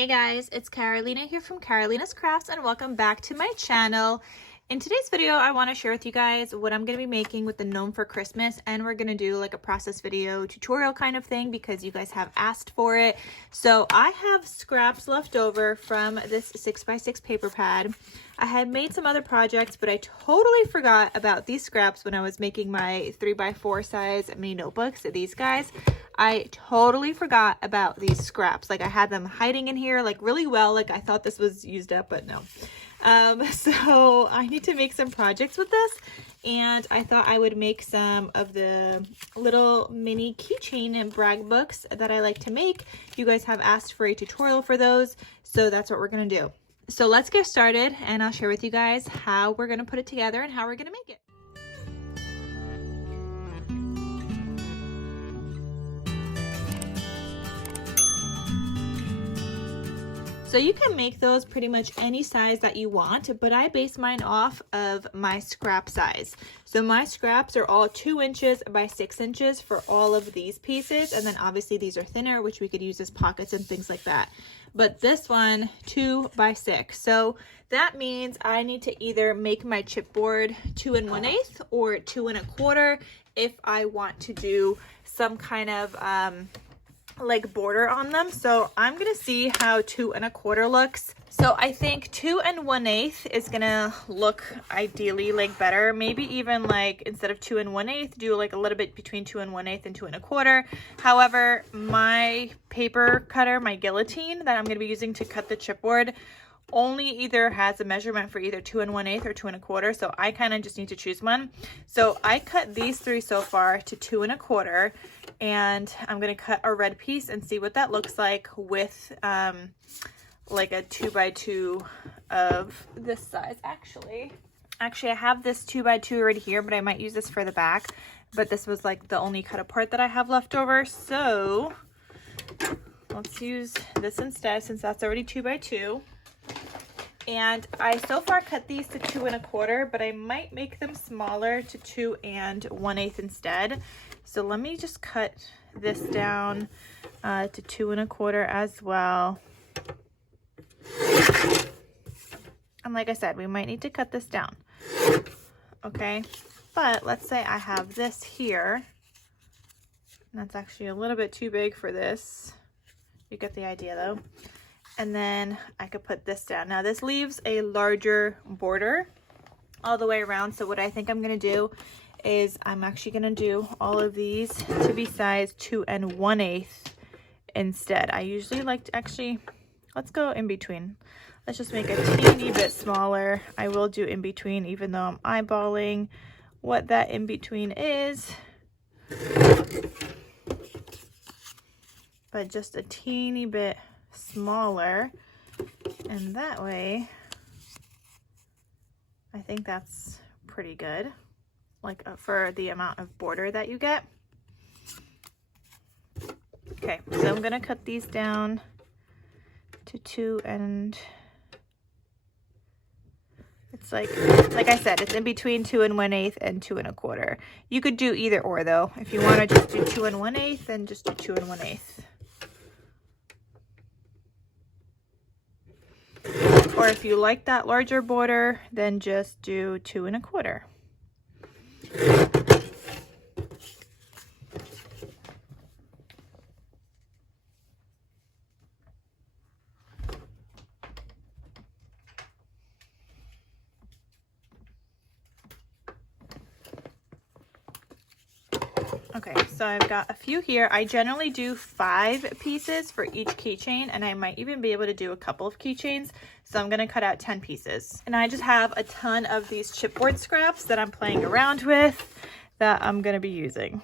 Hey guys, it's Carolina here from KarolinasKrafts and welcome back to my channel. In today's video, I want to share with you guys what I'm going to be making with the gnome for Christmas, and we're going to do like a process video tutorial kind of thing because you guys have asked for it. So I have scraps left over from this 6x6 paper pad. I had made some other projects, but I totally forgot about these scraps when I was making my 3x4 size mini notebooks. These guys, I totally forgot about these scraps. Like I had them hiding in here like really well. Like I thought this was used up, but no. So I need to make some projects with this, and I thought I would make some of the little mini keychain and Bragbooks that I like to make. You guys have asked for a tutorial for those, so that's what we're going to do. So let's get started, and I'll share with you guys how we're going to put it together and how we're going to make it. So you can make those pretty much any size that you want, but I base mine off of my scrap size. So my scraps are all 2 inches by 6 inches for all of these pieces. And then obviously these are thinner, which we could use as pockets and things like that. But this one, 2 by 6. So that means I need to either make my chipboard 2 1/8 or 2 1/4 if I want to do some kind of, like border on them. So I'm gonna see how 2 1/4 looks. So I think 2 1/8 is gonna look ideally like better. Maybe even like instead of 2 1/8, do like a little bit between 2 1/8 and 2 1/4. However, my paper cutter, my guillotine that I'm gonna be using to cut the chipboard, only either has a measurement for either 2 1/8 or 2 1/4, so I kind of just need to choose one. So I cut these 3 so far to 2 1/4, and I'm gonna cut a red piece and see what that looks like with like a 2 by 2 of this size. Actually I have this 2 by 2 right here, but I might use this for the back, but this was like the only cut apart that I have left over, so let's use this instead since that's already 2 by 2. And I so far cut these to 2 1/4, but I might make them smaller to 2 1/8 instead. So let me just cut this down to 2 1/4 as well. And like I said, we might need to cut this down. Okay, but let's say I have this here. That's actually a little bit too big for this. You get the idea though. And then I could put this down. Now this leaves a larger border all the way around. So what I think I'm going to do is I'm actually going to do all of these to be size 2 1/8 instead. I usually like to actually, let's go in between. Let's just make a teeny bit smaller. I will do in between even though I'm eyeballing what that in between is. But just a teeny bit smaller, and that way I think that's pretty good, like for the amount of border that you get. Okay, so I'm gonna cut these down to 2, and it's like I said, it's in between 2 1/8 and 2 1/4. You could do either or though. If you want to just do 2 1/8, then just do 2 1/8. Or if you like that larger border, then just do 2 1/4. Okay, so I've got a few here. I generally do 5 pieces for each keychain, and I might even be able to do a couple of keychains. So I'm going to cut out 10 pieces. And I just have a ton of these chipboard scraps that I'm playing around with that I'm going to be using.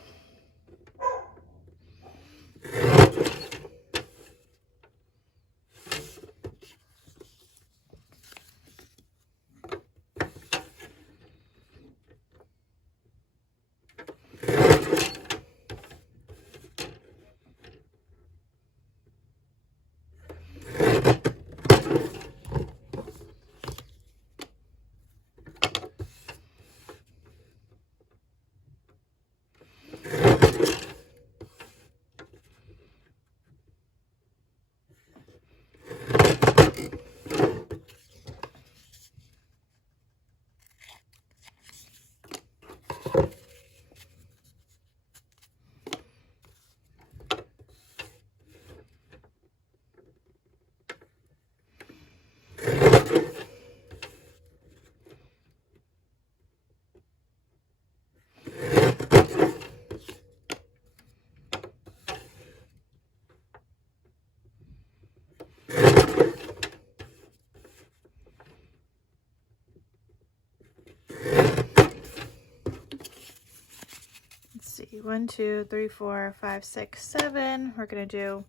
1, 2, 3, 4, 5, 6, 7. We're gonna do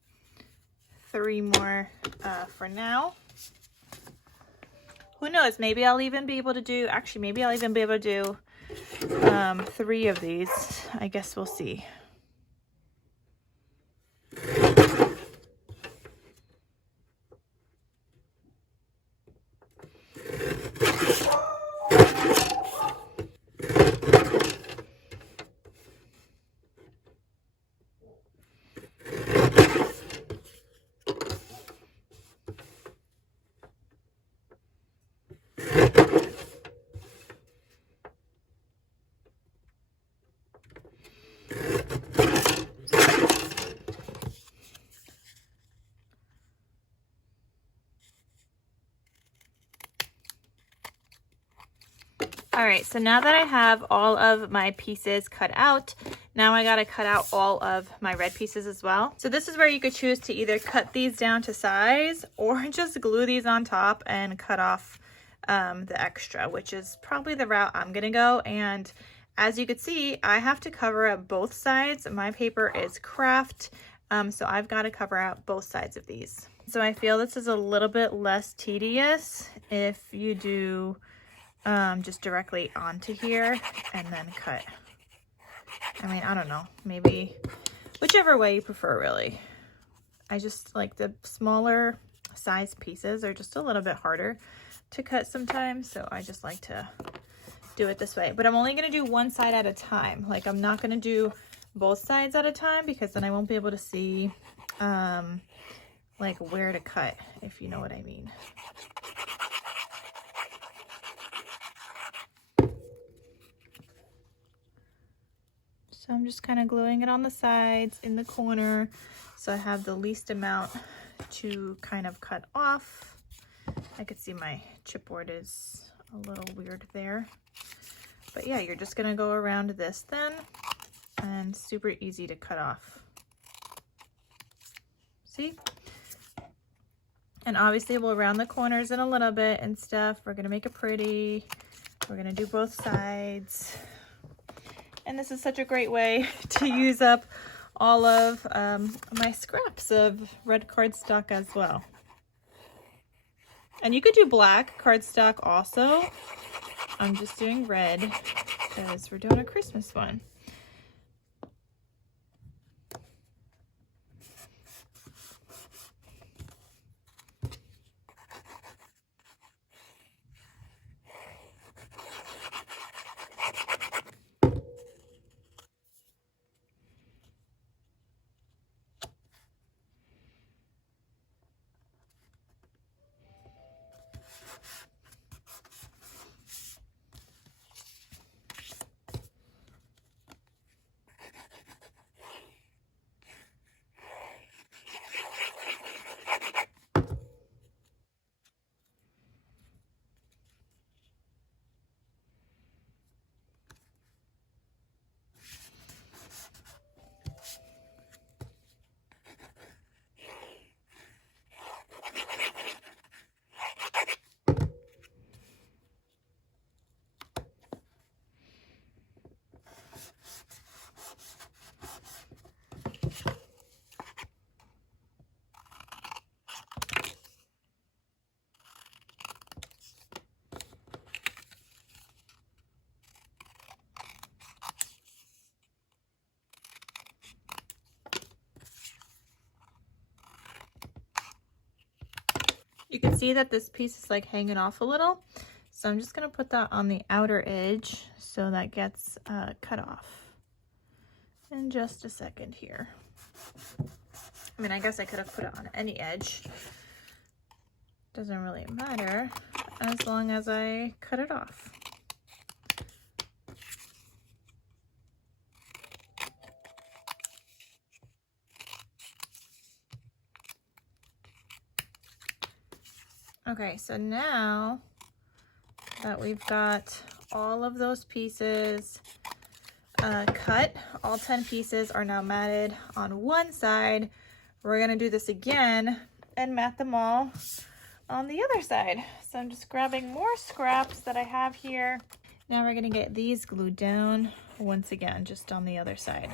3 more for now. Who knows, maybe I'll even be able to do, actually maybe I'll even be able to do 3 of these. I guess we'll see. All right, so now that I have all of my pieces cut out, now I gotta cut out all of my red pieces as well. So this is where you could choose to either cut these down to size or just glue these on top and cut off the extra, which is probably the route I'm gonna go. And as you can see, I have to cover up both sides. My paper is craft, so I've got to cover out both sides of these. So I feel this is a little bit less tedious if you do just directly onto here and then cut. I mean, I don't know, maybe whichever way you prefer, really. I just like the smaller size pieces are just a little bit harder to cut sometimes, so I just like to do it this way. But I'm only going to do one side at a time. Like, I'm not going to do both sides at a time because then I won't be able to see like where to cut, if you know what I mean. So I'm just kind of gluing it on the sides in the corner so I have the least amount to kind of cut off. I could see my chipboard is a little weird there. But yeah, you're just going to go around this then, and super easy to cut off. See? And obviously we'll round the corners in a little bit and stuff. We're going to make it pretty. We're going to do both sides. And this is such a great way to use up all of my scraps of red cardstock as well. And you could do black cardstock also. I'm just doing red because we're doing a Christmas one. You can see that this piece is like hanging off a little. So I'm just going to put that on the outer edge so that gets cut off in just a second here. I mean, I guess I could have put it on any edge. Doesn't really matter as long as I cut it off. Okay, so now that we've got all of those pieces cut, all 10 pieces are now matted on one side. We're gonna do this again and mat them all on the other side. So I'm just grabbing more scraps that I have here. Now we're gonna get these glued down once again, just on the other side.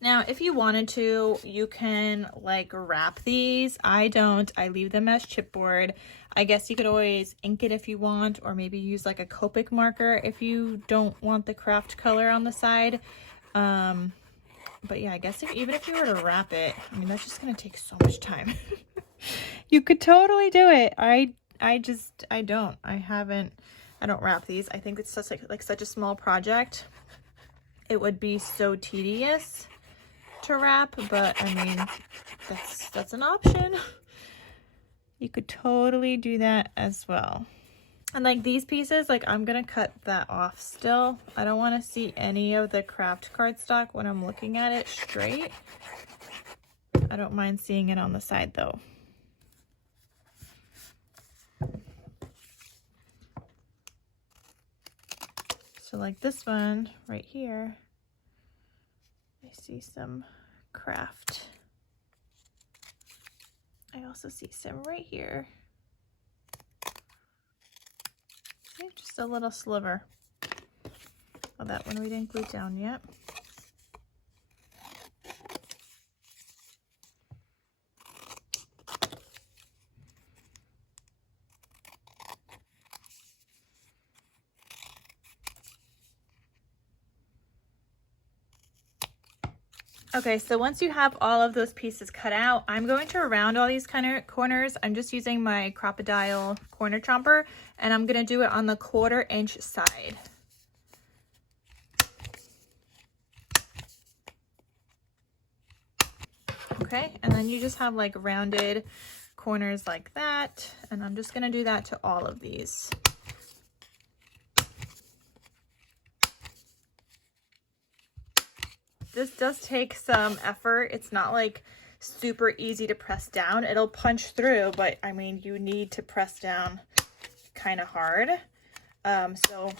Now, if you wanted to, you can like wrap these. I don't. I leave them as chipboard. I guess you could always ink it if you want, or maybe use like a Copic marker if you don't want the craft color on the side. But yeah, I guess even if you were to wrap it, I mean, that's just gonna take so much time. You could totally do it. I don't. I don't wrap these. I think it's such like such a small project. It would be so tedious to wrap, but I mean, that's an option. You could totally do that as well. And like these pieces, like I'm gonna cut that off still. I don't want to see any of the craft cardstock when I'm looking at it straight. I don't mind seeing it on the side though. So like this one right here, I see some craft. I also see some right here. See, just a little sliver. Oh, that one we didn't glue down yet. Okay, so once you have all of those pieces cut out, I'm going to round all these kind of corners. I'm just using my Crocodile corner chomper, and I'm going to do it on the 1/4 inch side. Okay, and then you just have like rounded corners like that, and I'm just going to do that to all of these. This does take some effort. It's not like super easy to press down. It'll punch through, but I mean, you need to press down kind of hard. So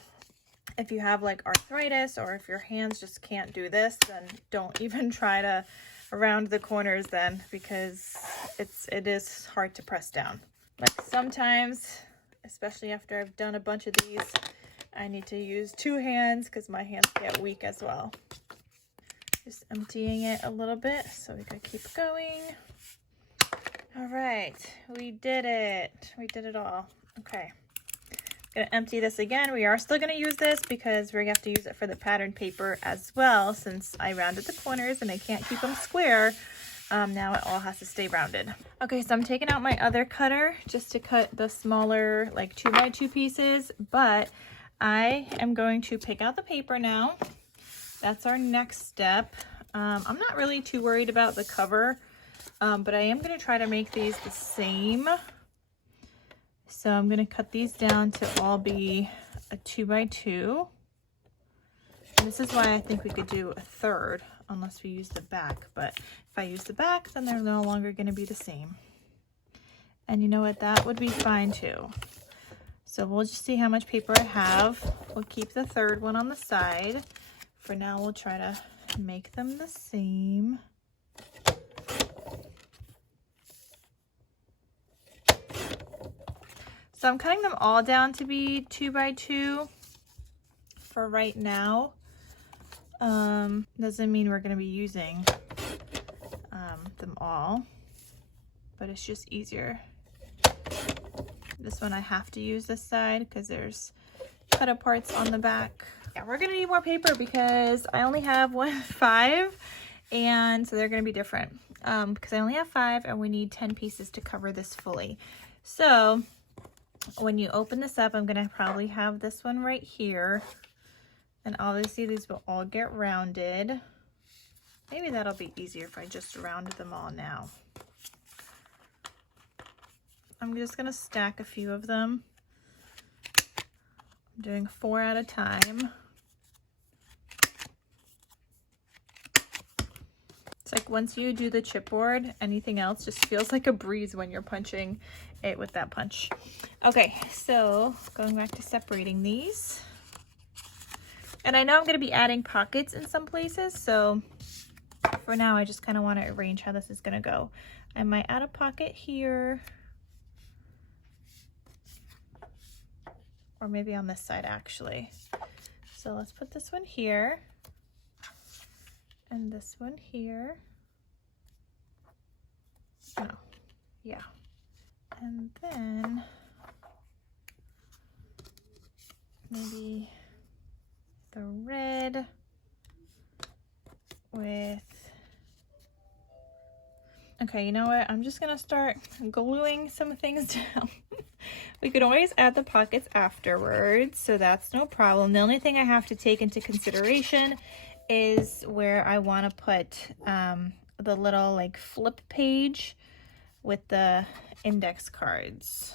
if you have like arthritis, or if your hands just can't do this, then don't even try to round the corners then, because it is hard to press down. Like sometimes, especially after I've done a bunch of these, I need to use 2 hands because my hands get weak as well. Just emptying it a little bit so we can keep going. All right, we did it. We did it all. Okay, I'm gonna empty this again. We are still gonna use this because we're gonna have to use it for the pattern paper as well, since I rounded the corners and I can't keep them square. Now it all has to stay rounded. Okay, so I'm taking out my other cutter just to cut the smaller like 2x2 pieces, but I am going to pick out the paper now. That's our next step. I'm not really too worried about the cover, but I am going to try to make these the same. So I'm going to cut these down to all be a 2x2. And this is why I think we could do a 1/3 unless we use the back. But if I use the back, then they're no longer going to be the same. And you know what? That would be fine too. So we'll just see how much paper I have. We'll keep the 1/3 one on the side. For now, we'll try to make them the same. So I'm cutting them all down to be 2x2 for right now. Doesn't mean we're going to be using them all, but it's just easier. This one I have to use this side because there's cut parts on the back. Yeah, we're gonna need more paper because I only have 5, and so they're gonna be different because I only have 5 and we need 10 pieces to cover this fully. So when you open this up, I'm gonna probably have this one right here, and obviously these will all get rounded. Maybe that'll be easier if I just rounded them all now. I'm just gonna stack a few of them I'm doing 4 at a time. It's like once you do the chipboard, anything else just feels like a breeze when you're punching it with that punch. Okay, so going back to separating these. And I know I'm going to be adding pockets in some places, so for now I just kind of want to arrange how this is going to go. I might add a pocket here, or maybe on this side actually. So let's put this one here, and this one here. Oh, yeah. And then maybe the red with, okay, you know what? I'm just gonna start gluing some things down. We could always add the pockets afterwards, so that's no problem. The only thing I have to take into consideration is where I want to put the little like flip page with the index cards.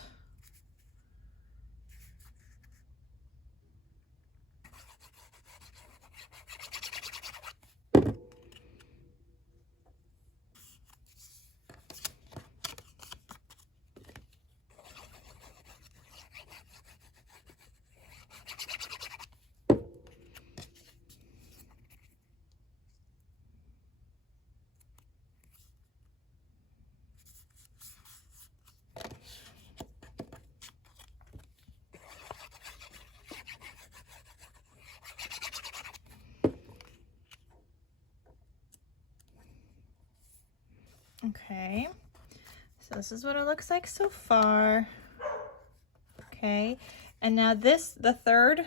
Okay, so this is what it looks like so far. Okay, and now this, the third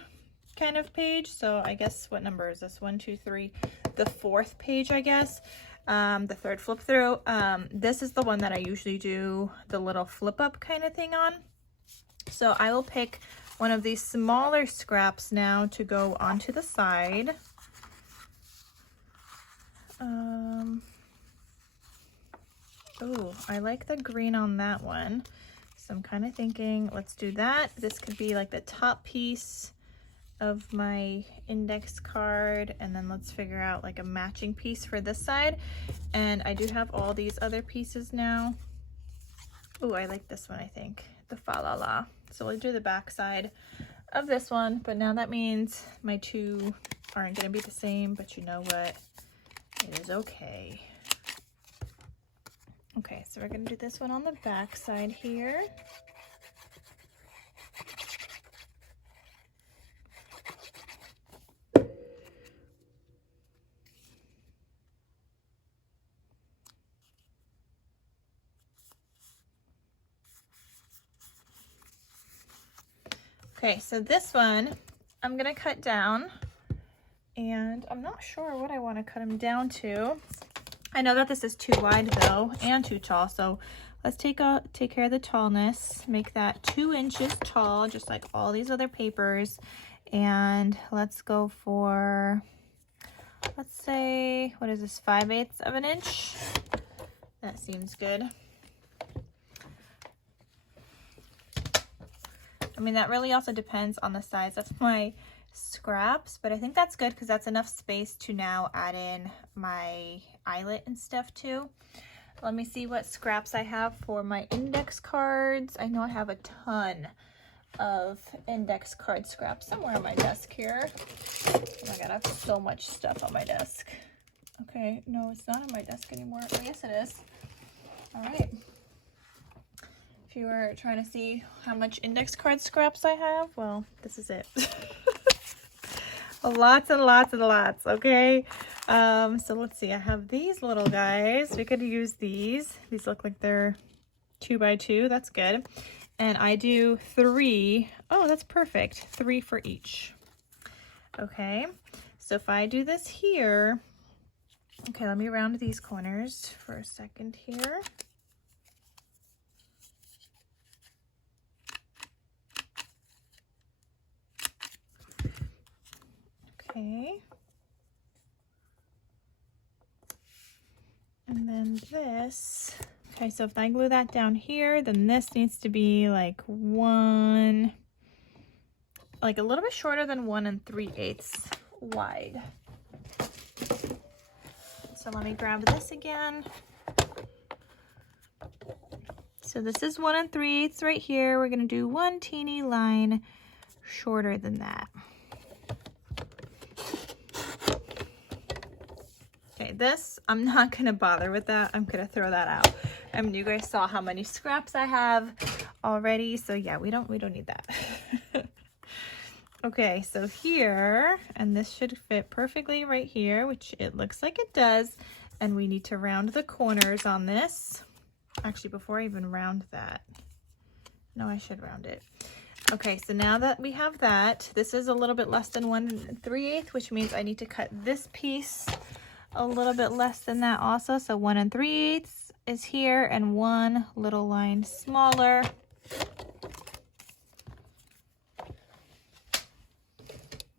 kind of page, so I guess what number is this? 1, 2, 3, the 4th page, I guess. The third flip through. This is the one that I usually do the little flip up kind of thing on. So I will pick one of these smaller scraps now to go onto the side. Oh, I like the green on that one. So I'm kind of thinking, let's do that. This could be like the top piece of my index card, and then let's figure out like a matching piece for this side. And I do have all these other pieces now. Oh, I like this one, I think. The fa la la. So we'll do the back side of this one, but now that means my two aren't gonna be the same, but you know what? It is okay. Okay, so we're gonna do this one on the back side here. Okay, so this one I'm gonna cut down, and I'm not sure what I want to cut them down to. I know that this is too wide though, and too tall, so let's take care of the tallness. Make that 2 inches tall, just like all these other papers. And let's go for, let's say, what is this, 5/8 of an inch? That seems good. I mean, that really also depends on the size of my scraps, but I think that's good because that's enough space to now add in my eyelet and stuff too. Let me see what scraps I have for my index cards. I know I have a ton of index card scraps somewhere on my desk here. Oh my god, I have so much stuff on my desk. Okay, no, it's not on my desk anymore. Oh, yes it is. All right. If you are trying to see how much index card scraps I have, well, this is it. Lots and lots and lots, okay? So let's see, I have these little guys. We could use these. These look like they're 2 by 2. That's good. And I do 3. Oh, that's perfect. 3 for each. Okay, so if I do this here, okay, let me round these corners for a second here. Okay. And then this, okay, so if I glue that down here, then this needs to be like 1 like a little bit shorter than 1 3/8 wide. So let me grab this again. So this is 1 3/8 right here. We're gonna do one teeny line shorter than that. Okay, this, I'm not gonna bother with that. I'm gonna throw that out. I mean, you guys saw how many scraps I have already, so yeah, we don't need that. Okay, so here, and this should fit perfectly right here, which it looks like it does, and we need to round the corners on this. Actually, before I even round that, no, I should round it. Okay, so now that we have that, this is a little bit less than 1 3/8, which means I need to cut this piece a little bit less than that also. So 1 3/8 is here, and one little line smaller.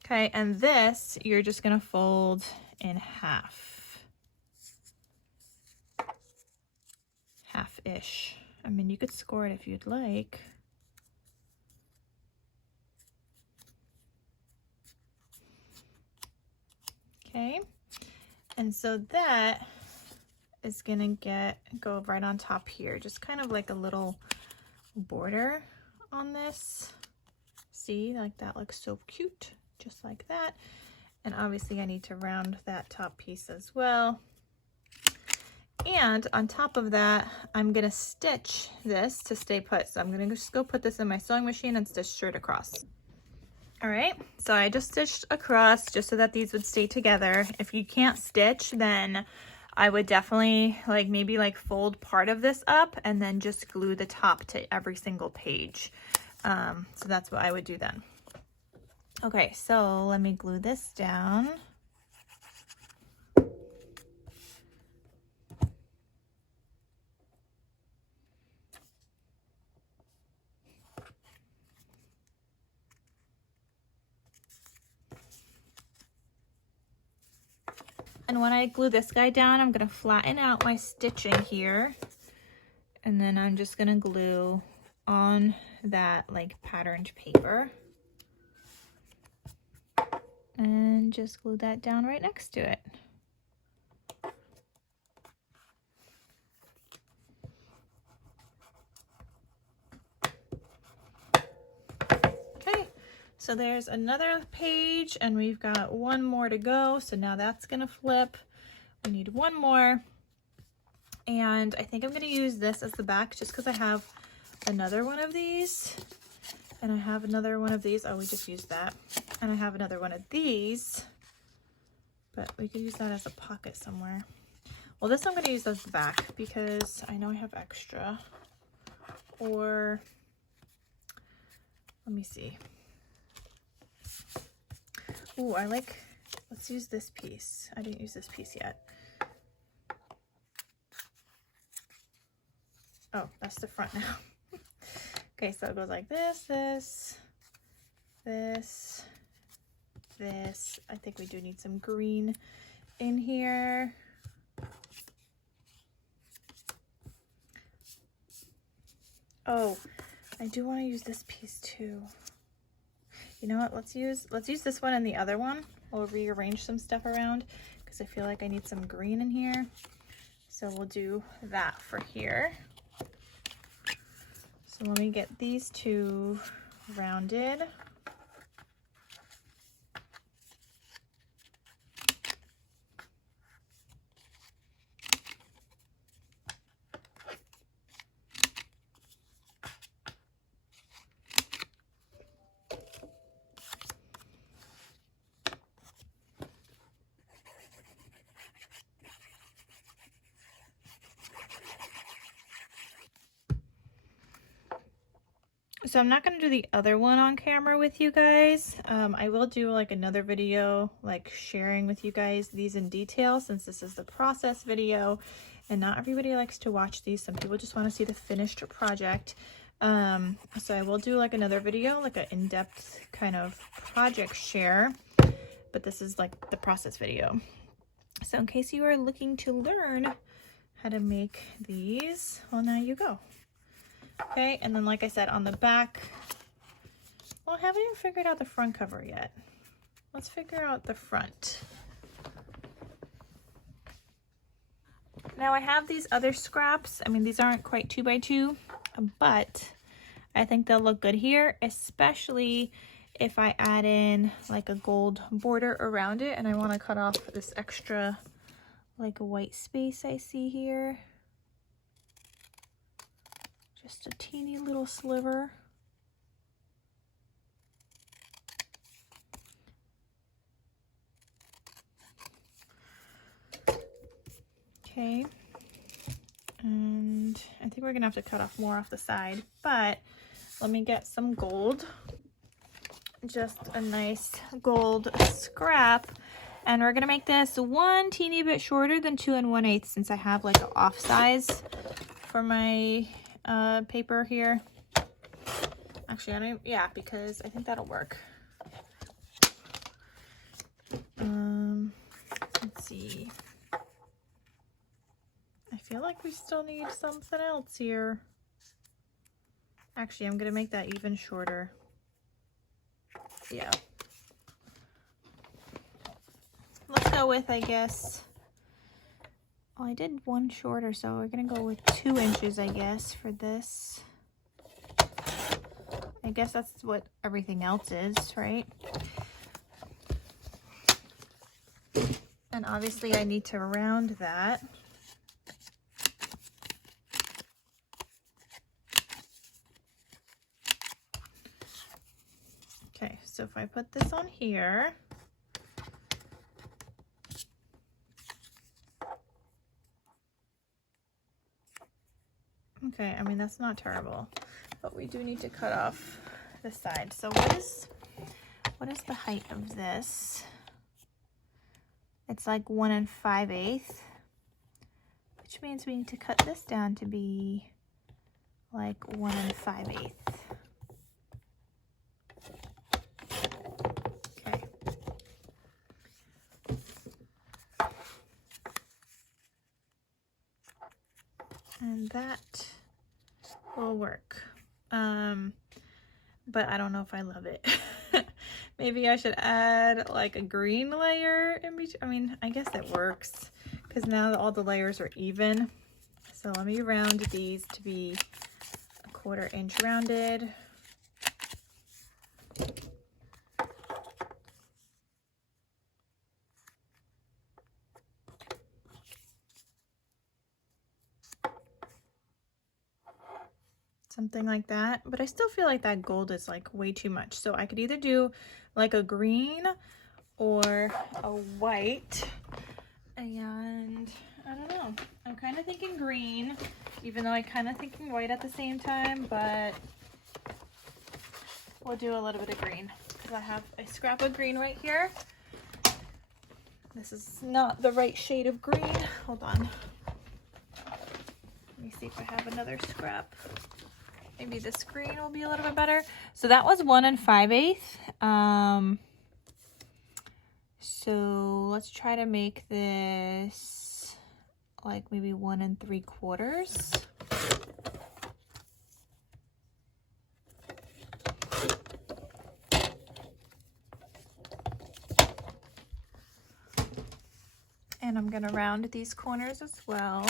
Okay, and this you're just gonna fold in half-ish. I mean, you could score it if you'd like. Okay, and so that is gonna go right on top here, just kind of like a little border on this. See, like that looks so cute, just like that. And obviously I need to round that top piece as well. And on top of that, I'm gonna stitch this to stay put. So I'm gonna just go put this in my sewing machine and stitch straight across. All right, so I just stitched across just so that these would stay together. If you can't stitch, then I would definitely maybe fold part of this up and then just glue the top to every single page. So that's what I would do then. Okay, so let me glue this down. And when I glue this guy down, I'm gonna flatten out my stitching here. And then I'm just gonna glue on that patterned paper. And just glue that down right next to it. Okay, so there's another page and we've got one more to go. So now that's gonna flip. We need one more. And I think I'm gonna use this as the back just because I have another one of these. And I have another one of these. Oh, we just used that. And I have another one of these, but we could use that as a pocket somewhere. Well, this I'm going to use as the back because I know I have extra. Or, let me see. Ooh, let's use this piece. I didn't use this piece yet. Oh, that's the front now. Okay, so it goes like this, this. I think we do need some green in here. Oh, I do want to use this piece too. You know what? Let's use this one and the other one. We'll rearrange some stuff around because I feel like I need some green in here. So we'll do that for here. So let me get these two rounded. So I'm not going to do the other one on camera with you guys. I will do another video sharing with you guys these in detail since this is the process video and not everybody likes to watch these. Some people just want to see the finished project. So I will do another video, an in-depth kind of project share, but this is the process video. So in case you are looking to learn how to make these, well, now you go. Okay, and then like I said, on the back, Well, I haven't even figured out the front cover yet. Let's figure out the front. Now I have these other scraps. I mean, these aren't quite 2x2, but I think they'll look good here, especially if I add in like a gold border around it and I want to cut off this extra like a white space I see here. Just a teeny little sliver. Okay, and I think we're gonna have to cut off more off the side, but let me get some gold, just a nice gold scrap, and we're gonna make this one teeny bit shorter than 2 1/8 since I have like an off size for my paper here. Actually, I don't, yeah, because I think that'll work. Let's see. I feel like we still need something else here. Actually, I'm gonna make that even shorter. Yeah. Let's go with, I guess, oh, I did one shorter, so we're gonna go with 2 inches, I guess, for this. I guess that's what everything else is, right? And obviously I need to round that. Okay, so if I put this on here, okay, I mean, that's not terrible, but we do need to cut off the side. So what is the height of this? It's like 1 5/8, which means we need to cut this down to be like 1 5/8. Okay. And that will work. But I don't know if I love it. Maybe I should add like a green layer in between. I mean, I guess it works because now all the layers are even. So let me round these to be 1/4 inch rounded. Something like that, but I still feel like that gold is like way too much. So I could either do like a green or a white, and I don't know. I'm kind of thinking green, even though I'm kind of thinking white at the same time, but we'll do a little bit of green because I have a scrap of green right here. This is not the right shade of green. Hold on. Let me see if I have another scrap. Maybe this green will be a little bit better. So that was 1 5/8. So let's try to make this like maybe 1 3/4. And I'm gonna round these corners as well.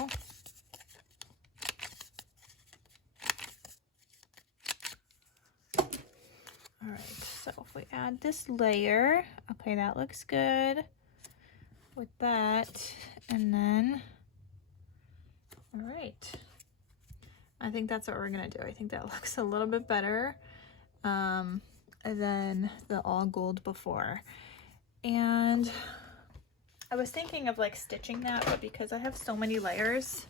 All right, so if we add this layer, okay, that looks good with that. And then, all right, I think that's what we're gonna do. I think that looks a little bit better than the all gold before. And I was thinking of like stitching that, but because I have so many layers,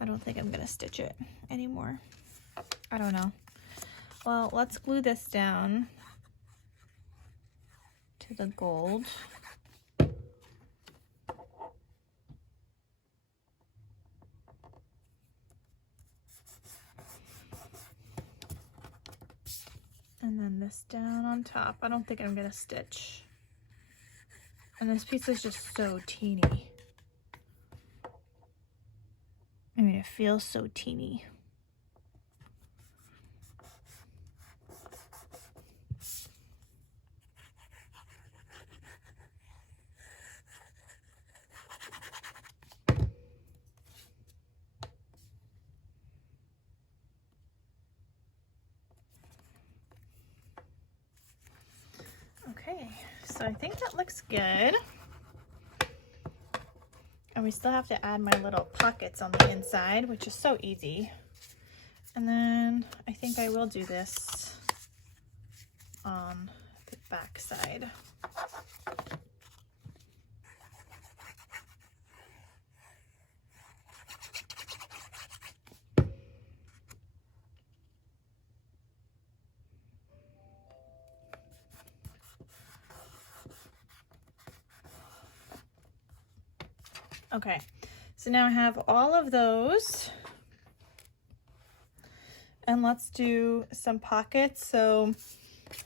I don't think I'm gonna stitch it anymore. I don't know. Well, let's glue this down to the gold. And then this down on top. I don't think I'm gonna stitch. And this piece is just so teeny. I mean, it feels so teeny. So I think that looks good. And we still have to add my little pockets on the inside, which is so easy. And then I think I will do this on the back side. Okay, so now I have all of those. And let's do some pockets. So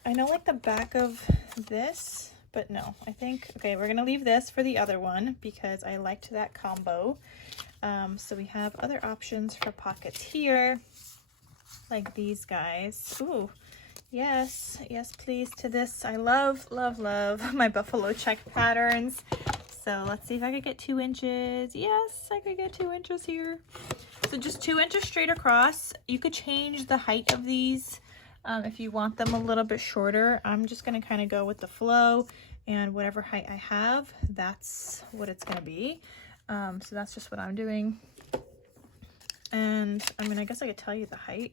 I know like the back of this, but no, I think, okay, we're gonna leave this for the other one because I liked that combo. So we have other options for pockets here, like these guys. Ooh, yes, yes, please to this. I love, love, love my buffalo check patterns. So let's see if I could get 2 inches. Yes, I could get 2 inches here. So just 2 inches straight across. You could change the height of these if you want them a little bit shorter. I'm just gonna kind of go with the flow, and whatever height I have, that's what it's gonna be. So that's just what I'm doing. And I mean, I guess I could tell you the height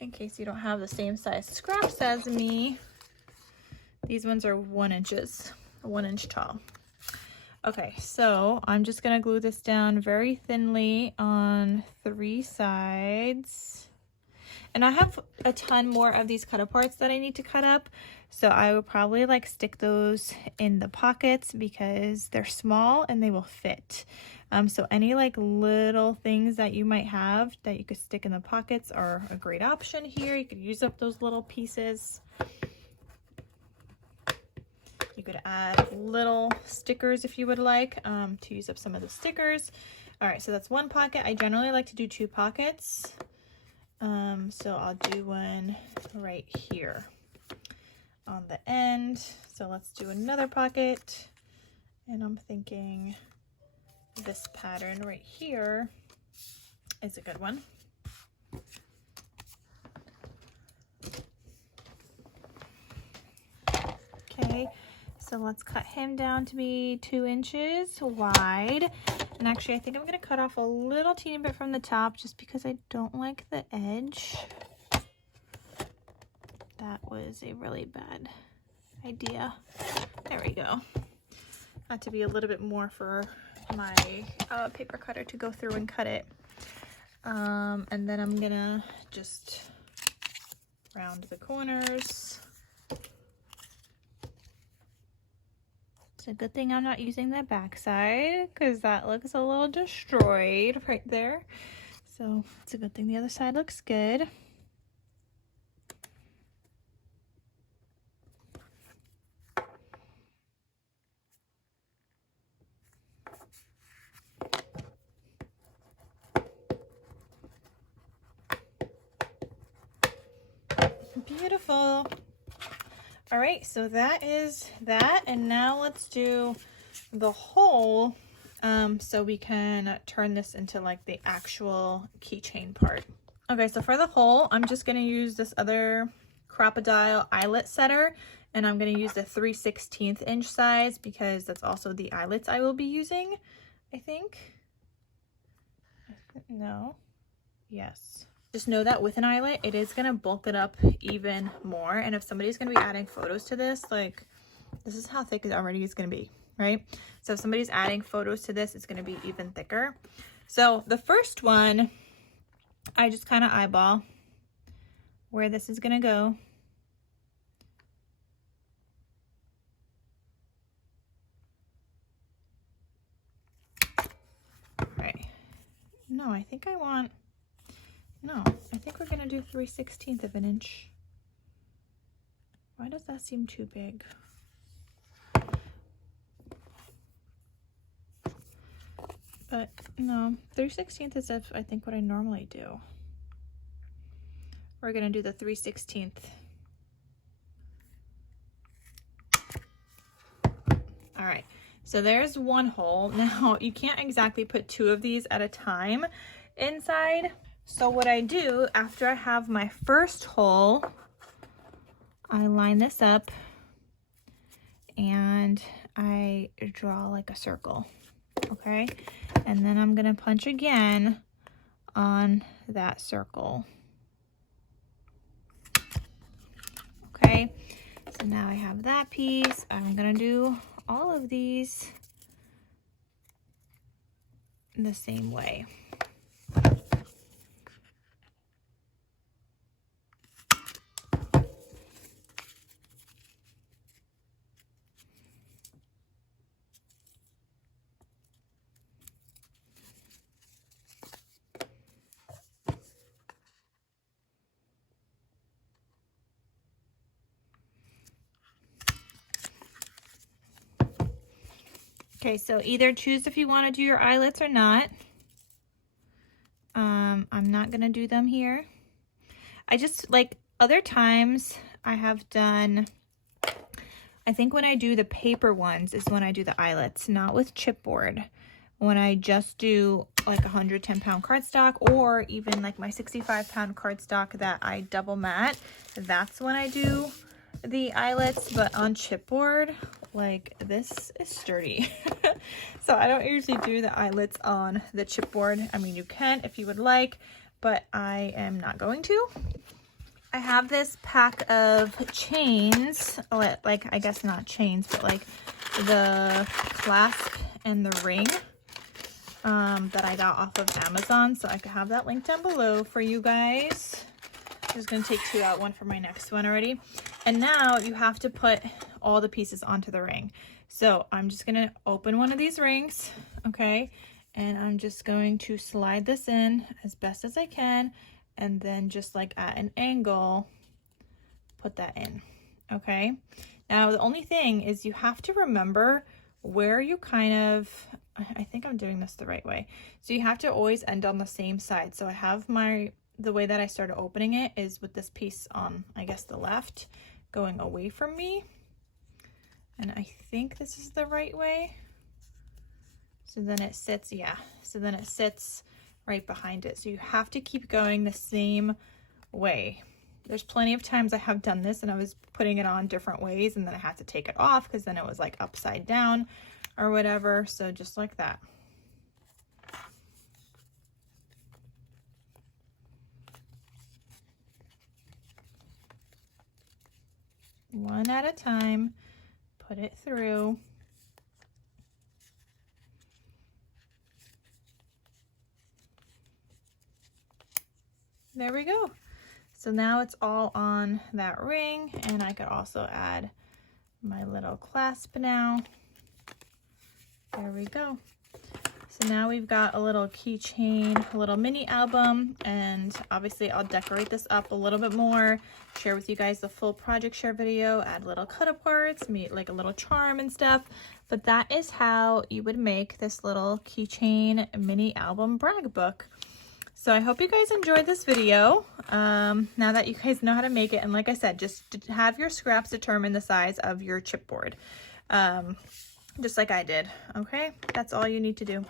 in case you don't have the same size scraps as me. These ones are 1 inch tall. Okay, so I'm just gonna glue this down very thinly on 3 sides. And I have a ton more of these cut aparts that I need to cut up. So I will probably like stick those in the pockets because they're small and they will fit. So any like little things that you might have that you could stick in the pockets are a great option here. You could use up those little pieces. You could add little stickers if you would like to use up some of the stickers. All right, so that's 1 pocket. I generally like to do 2 pockets. So I'll do one right here on the end. So let's do another pocket. And I'm thinking this pattern right here is a good one. Okay. So let's cut him down to be 2 inches wide. And actually, I think I'm going to cut off a little teeny bit from the top just because I don't like the edge. That was a really bad idea. There we go. Had to be a little bit more for my paper cutter to go through and cut it. And then I'm going to just round the corners. It's a good thing I'm not using the back side because that looks a little destroyed right there. So it's a good thing the other side looks good. Beautiful. All right, so that is that, and now let's do the hole so we can turn this into like the actual keychain part. Okay, so for the hole, I'm just gonna use this other crocodile eyelet setter, and I'm gonna use the 3/16 inch size because that's also the eyelets I will be using, I think. No, yes. Just know that with an eyelet, it is going to bulk it up even more. And if somebody's going to be adding photos to this, like, this is how thick it already is going to be, right? So if somebody's adding photos to this, it's going to be even thicker. So the first one, I just kind of eyeball where this is going to go. All right. No, I think I want... No, I think we're going to do 3/16 of an inch. Why does that seem too big? But no, 3/16 is I think what I normally do. We're going to do the 3/16. All right, so there's one hole. Now, you can't exactly put 2 of these at a time inside. So what I do after I have my first hole, I line this up and I draw like a circle, okay? And then I'm gonna punch again on that circle. Okay, so now I have that piece. I'm gonna do all of these the same way. Okay, so either choose if you want to do your eyelets or not. I'm not gonna do them here. I just, like, other times I have done, I think when I do the paper ones is when I do the eyelets, not with chipboard. When I just do like 110-pound cardstock, or even like my 65-pound cardstock that I double mat, that's when I do the eyelets. But on chipboard, like, this is sturdy. So I don't usually do the eyelets on the chipboard. I mean, you can if you would like, but I am not going to. I have this pack of chains, like, I guess not chains, but like the clasp and the ring that I got off of Amazon. So I could have that link down below for you guys. I'm just gonna take 2 out, one for my next one already. And now you have to put all the pieces onto the ring. So I'm just gonna open one of these rings, okay? And I'm just going to slide this in as best as I can, and then just like at an angle, put that in, okay? Now the only thing is you have to remember where you kind of, I think I'm doing this the right way. So you have to always end on the same side. So I have the way that I started opening it is with this piece on, I guess, the left, going away from me. And I think this is the right way. So then it sits, yeah. So then it sits right behind it. So you have to keep going the same way. There's plenty of times I have done this and I was putting it on different ways, and then I had to take it off because then it was like upside down or whatever. So just like that. One at a time, put it through. There we go. So now it's all on that ring, and I could also add my little clasp now. There we go. So now we've got a little keychain, a little mini album, and obviously I'll decorate this up a little bit more, share with you guys the full project share video, add little cut parts, make like a little charm and stuff. But that is how you would make this little keychain mini album brag book. So I hope you guys enjoyed this video. Now that you guys know how to make it, and like I said, just have your scraps determine the size of your chipboard. Just like I did, okay? That's all you need to do,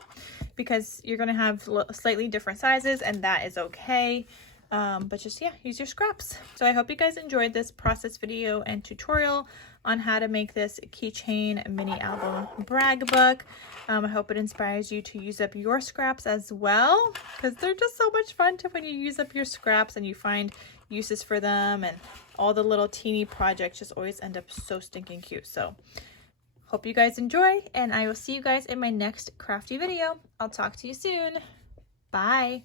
because you're gonna have slightly different sizes, and that is okay. But just, yeah, use your scraps. So I hope you guys enjoyed this process video and tutorial on how to make this keychain mini album brag book. I hope it inspires you to use up your scraps as well, because they're just so much fun when you use up your scraps and you find uses for them, and all the little teeny projects just always end up so stinking cute. So hope you guys enjoy, and I will see you guys in my next crafty video. I'll talk to you soon. Bye.